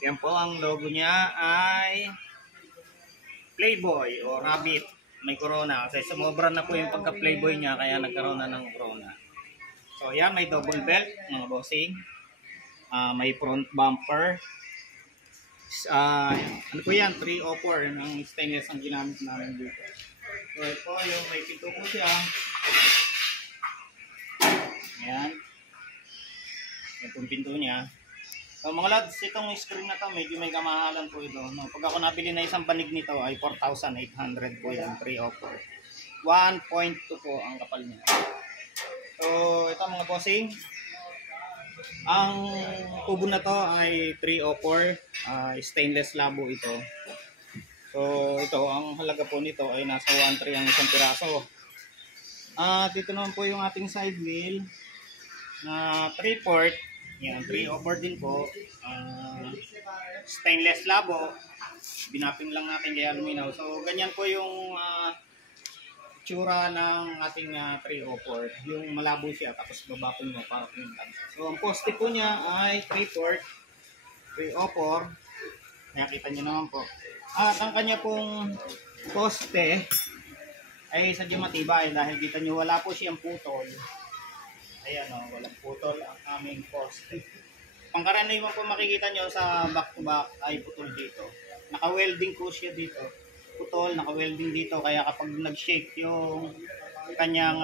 Yan po ang logo niya ay Playboy o Rabbit. May corona kasi sumobra na po yung pagka Playboy niya kaya nagkaroon na ng corona. So yan, may double belt mga bossing. May front bumper. Ano po yan? 304 ng stainless ang ginamit namin dito. So ito yung may pinto po siya. Yan. Yan po pinto niya. So mga lads, itong screen na to medyo may kamahalan po ito. No? Pag ako nabili na isang banig nito ay 4,800 po yan, 304. 1.2 po ang kapal niya. So ito mga bossing, ang tubo na to ay 304, stainless labo ito. So ito, ang halaga po nito ay nasa 1.3 ang isang piraso. Dito naman po yung ating side wheel na 3/4. Yan, 3/4 din po. Stainless labo. Binaping lang natin kaya luminaw. So, ganyan po yung tsura ng ating 3/4. Yung malabo siya, tapos babapin mo para kumintan. So, ang poste po niya ay 3/4. 3/4. Nakita nyo naman po. At ang kanya pong poste ay sadyang matibay dahil kita nyo wala po siyang putol. Ayan o, walang putol ang aming poste. Pangkaraniwan po makikita nyo sa back to back ay putol dito. Naka-welding po siya dito. Putol, naka-welding dito. Kaya kapag nag-shake yung kanyang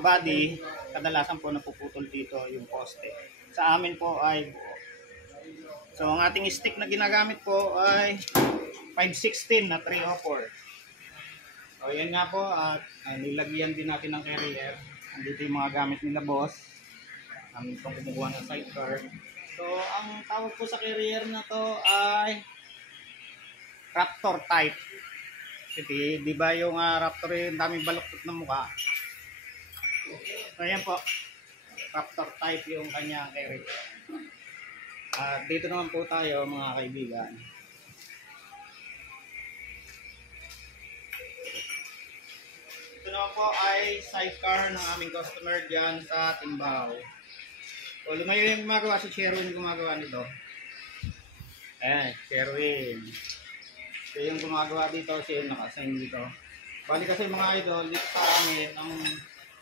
body, kadalasan po napuputol dito yung poste. Sa amin po ay buo. So ang ating stick na ginagamit po ay 516 na 304. So yan nga po at nilagyan din natin ng carrier. Andito yung mga gamit nila boss. Namin itong kumukuha ng sidecar. So, ang tawag po sa carrier na to ay Raptor type. Kasi di ba yung Raptor yung daming baluktot ng mukha. So, ayan po. Raptor type yung kanyang carrier. Dito naman po tayo mga kaibigan. Ito naman po ay sidecar ng aming customer dyan sa Timbao. So, lumayo yung gumagawa si Sherwin gumagawa nito. Ayan, Sherwin. So, yung gumagawa dito, siya yung naka-assign dito. Bali kasi mga idol, dito sa amin,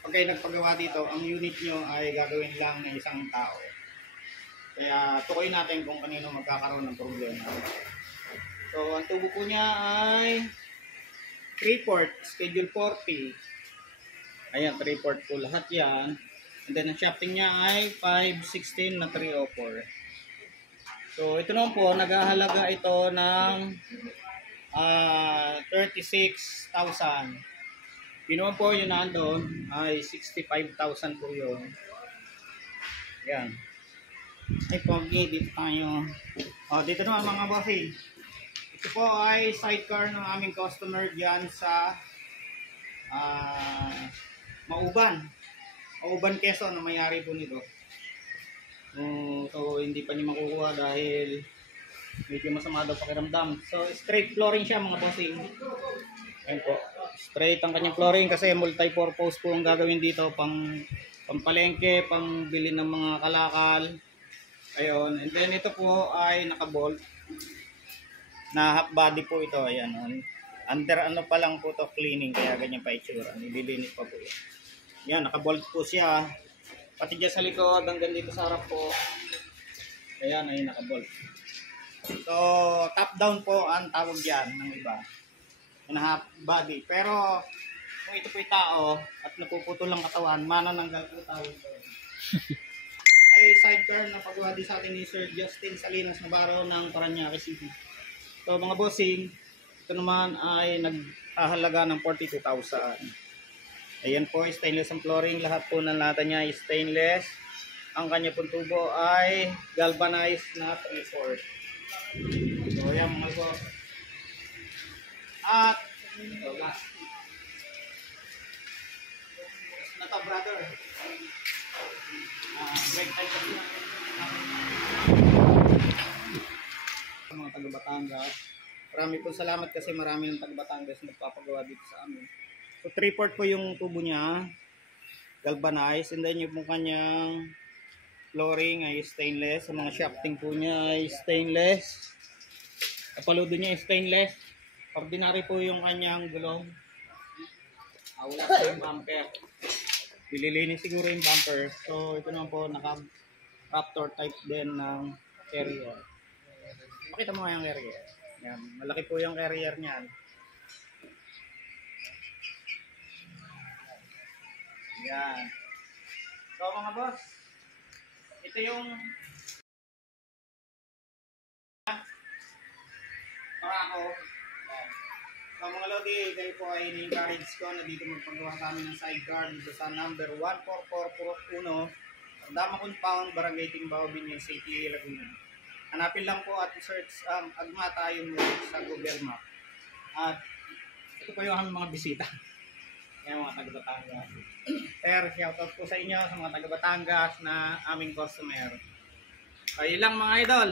pag kayo nagpagawa dito, ang unit nyo ay gagawin lang ng isang tao. Kaya tukoy natin kung kanino magkakaroon ng problema. So, ang tubo po niya ay 3/4, schedule 40. Ayan, 3/4 po lahat yan. And then, ang shafting niya ay 516 na 304. So, ito naman po, naghahalaga ito ng 36,000. Yun naman po, yun nandun ay 65,000 po yun. Ayan. Ay, pogi, dito tayo. Dito naman mga bossing. Ito po ay sidecar ng aming customer dyan sa Mauban. Mauban Quezon na mayari po nito. So hindi pa niya makukuha dahil medyo masama daw pakiramdam. So straight flooring siya mga bossing. Ayan po. Straight ang kanyang flooring kasi multi-purpose po ang gagawin dito. Pampalengke, pambili ng mga kalakal. Ayun. And then ito po ay nakabolt. Na half body po ito, ayan. Under ano pa lang po to cleaning, kaya ganyan pa itsura. Nililinis pa po yan. Yan, nakabolt po siya. Pati dyan sa likod, hanggang dito sa harap po. Ayan, ay nakabolt. So, top down po ang tawag dyan ng iba. Na half body. Pero, kung ito po yung tao, at napuputol ang katawan, manananggal po tawag po. Ay sidecar na pagawa din sa atin ni Sir Justin Salinas Navarro ng Parañaque City. So mga bossing, ito naman ay naghahalaga ng 42,000. Ayan po, stainless ang flooring. Lahat po ng lata niya ay stainless. Ang kanya pong tubo ay galvanized na 3/4. So ayan mga boss. At, last. Na to brother. Break time kasi na. Mga taga Batangas. Marami po salamat kasi marami ng taga Batangas nagpapagawa dito sa amin. So 3/4 po yung tubo niya, galvanized, and then yung kanyang flooring ay stainless. Sa mga shafting po niya ay stainless. Kapaludo niya ay stainless. Ordinary po yung kanyang gulong. Wala po yung bumper. Dililinis siguro yung bumper. So ito naman po naka-Raptor type din ng carrier. Pakita mo nga yung carrier. Yan. Malaki po yung carrier niyan. Yan. So mga boss, ito yung Parako. So mga Lodi, kayo po ay ni-encourage ko na dito magpagawa kami ng sidecar dito sa number 14441 Dama Compound, Barangay Timbao, Binyan City, Laguna. Hanapin lang po at search Agma tayo mo sa Google Map. At ito po yung aming mga bisita. Yan mga taga Batangas. Sir, shoutout po sa inyo sa mga taga Batangas na aming customer. Ayun lang mga idol.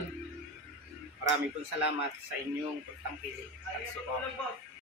Marami pong salamat sa inyong pagtangkilik at support.